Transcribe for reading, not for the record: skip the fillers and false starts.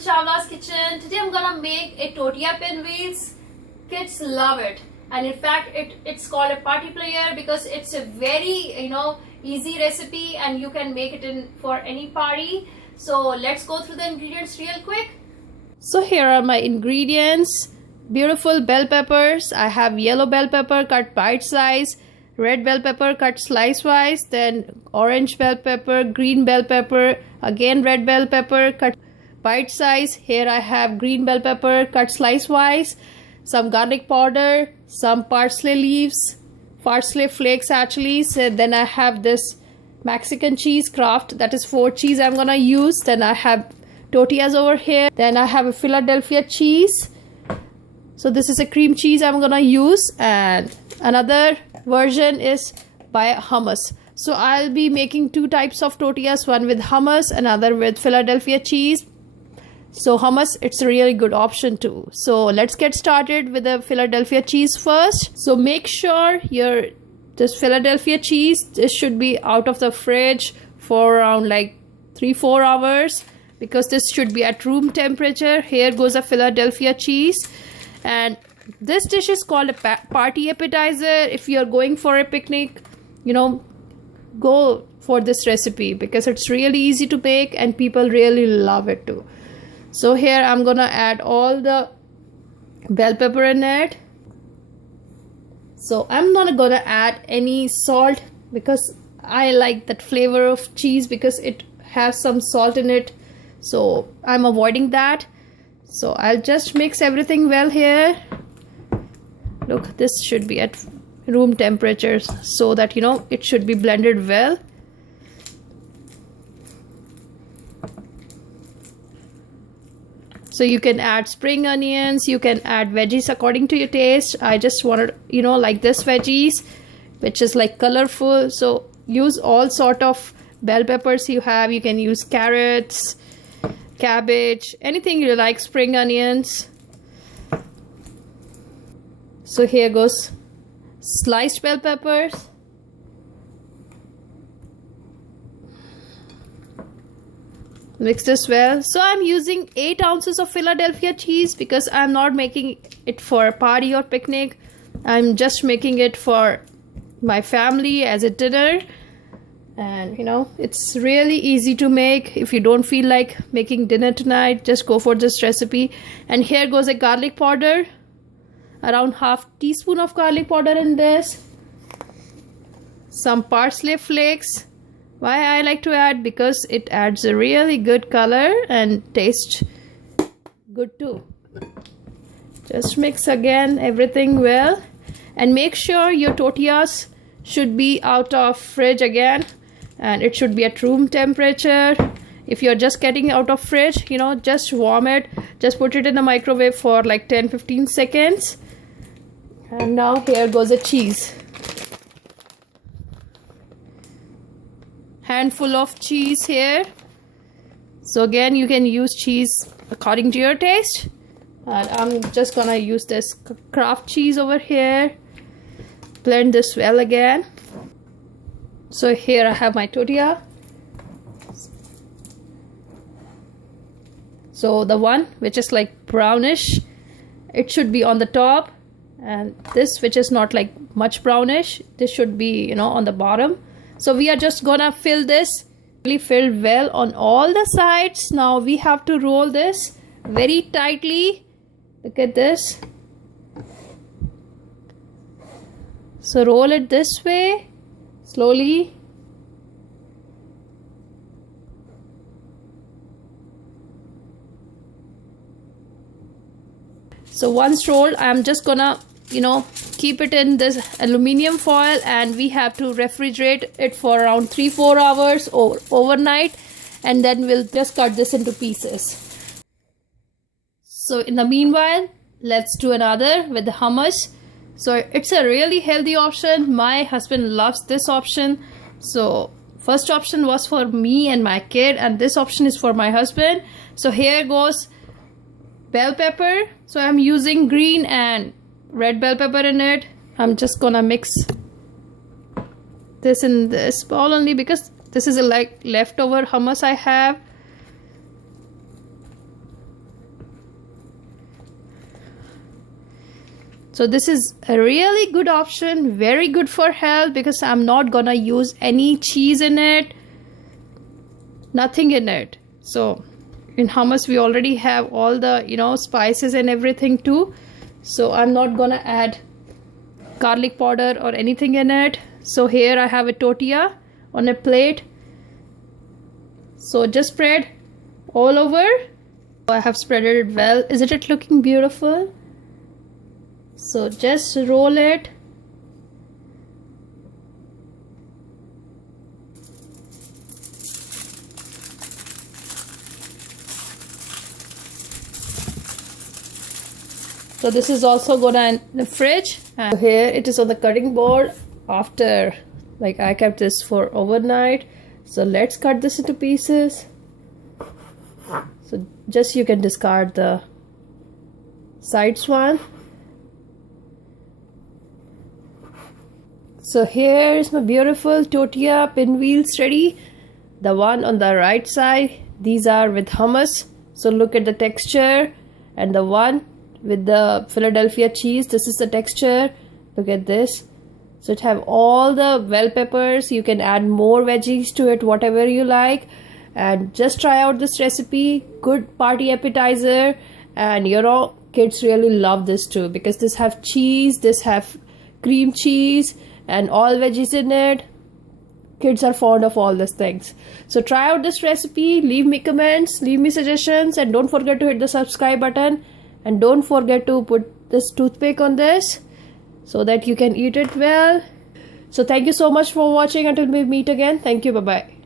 to Chawla's kitchen. Today I'm gonna make a tortilla pinwheels. Kids love it, and in fact it's called a party player because it's a very easy recipe and you can make it in for any party. So let's go through the ingredients real quick. So here are my ingredients. Beautiful bell peppers. I have yellow bell pepper cut bite size, red bell pepper cut slice wise, then orange bell pepper, green bell pepper, again red bell pepper cut bite size. Here I have green bell pepper cut slice wise, some garlic powder, some parsley leaves, parsley flakes actually. So then I have this Mexican cheese Kraft, that is 4 cheese I'm gonna use. Then I have tortillas over here. Then I have a Philadelphia cheese. So this is a cream cheese I'm gonna use, and another version is by hummus. So I'll be making 2 types of tortillas, one with hummus, another with Philadelphia cheese. So hummus, it's a really good option too. So let's get started with the Philadelphia cheese first. So make sure this Philadelphia cheese, this should be out of the fridge for around like 3-4 hours because this should be at room temperature. Here goes a Philadelphia cheese. And this dish is called a party appetizer. If you're going for a picnic, go for this recipe because it's really easy to make and people really love it too. So here I'm gonna add all the bell pepper in it. So I'm not gonna add any salt because I like that flavor of cheese because it has some salt in it. So I'm avoiding that. So I'll just mix everything well here. Look, this should be at room temperature so that it should be blended well. So you can add spring onions, you can add veggies according to your taste. I just wanted like this veggies which is like colorful. So use all sort of bell peppers you have. You can use carrots, cabbage, anything you like, spring onions. So here goes sliced bell peppers. Mix this well. So I'm using 8 ounces of Philadelphia cheese because I'm not making it for a party or picnic. I'm just making it for my family as a dinner. And it's really easy to make. If you don't feel like making dinner tonight, just go for this recipe. And here goes a garlic powder, around ½ teaspoon of garlic powder in this. Some parsley flakes. Why I like to add? Because it adds a really good color and taste good too. Just mix again everything well, and make sure your tortillas should be out of fridge again. And it should be at room temperature. If you're just getting out of fridge, just warm it. Just put it in the microwave for like 10-15 seconds. And now here goes the cheese. Handful of cheese here. So again, you can use cheese according to your taste. And I'm just gonna use this Kraft cheese over here. Blend this well again. So here I have my tortilla. So the one which is like brownish, it should be on the top, and this which is not like much brownish, this should be on the bottom. So we are just gonna fill this, really filled well on all the sides. Now we have to roll this very tightly. Look at this. So roll it this way. Slowly. So once rolled, I'm just gonna keep it in this aluminum foil, and we have to refrigerate it for around 3-4 hours or overnight, and then we'll just cut this into pieces. So in the meanwhile, let's do another with the hummus. So it's a really healthy option. My husband loves this option. So first option was for me and my kid, and this option is for my husband. So here goes bell pepper. So I'm using green and red bell pepper in it. I'm just gonna mix this in this bowl only because this is a like leftover hummus I have. So this is a really good option, very good for health, because I'm not gonna use any cheese in it, nothing in it. So in hummus we already have all the, you know, spices and everything too, so I'm not gonna add garlic powder or anything in it. So here I have a tortilla on a plate, so just spread all over. I have spreaded it well. Isn't it looking beautiful? So just roll it. So this is also gonna in the fridge, and here it is on the cutting board after, like, I kept this for overnight. So let's cut this into pieces. So just you can discard the sides one. So here is my beautiful tortilla pinwheels ready. The one on the right side, these are with hummus. So look at the texture, and the one with the Philadelphia cheese, this is the texture. Look at this. So it have all the bell peppers. You can add more veggies to it, whatever you like. And just try out this recipe. Good party appetizer, and you know, kids really love this too, because this have cheese, this have cream cheese and all veggies in it. Kids are fond of all these things. So try out this recipe, leave me comments, leave me suggestions, and don't forget to hit the subscribe button, and don't forget to put this toothpick on this so that you can eat it well. So thank you so much for watching. Until we meet again, thank you, bye bye.